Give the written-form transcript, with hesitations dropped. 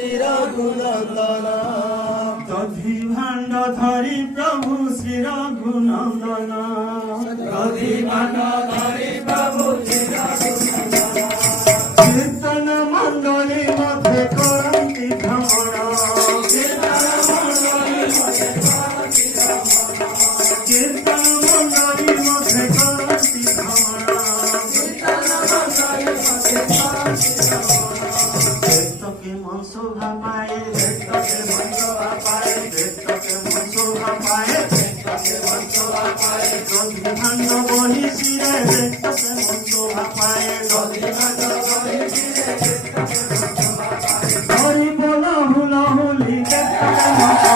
শ্রী রঘুনন্দন দধি ভাণ্ড ধরি প্রভু শ্রী রঘুনন্দন দধি ভাণ্ড ধরি প্রভু শ্রী রঘুনন্দন কীর্তন মণ্ডলী মধ্যে করন্তি ভ্রমণ কীর্তন মণ্ডলীর মধ্যে করন্তি ভ্রমণ ভক্তকে মন শোভা পায় ভক্তকে মন শোভা পায় ভক্তকে মন শোভা পায় ভক্তকে মন শোভা পায় দধি ভাণ্ড বহি শিরে ভক্তকে মন শোভা পায় দধি ভাণ্ড বহি শিরে ভক্তকে মন শোভা পায় হরি বল হুল হুলি ভক্তকে মন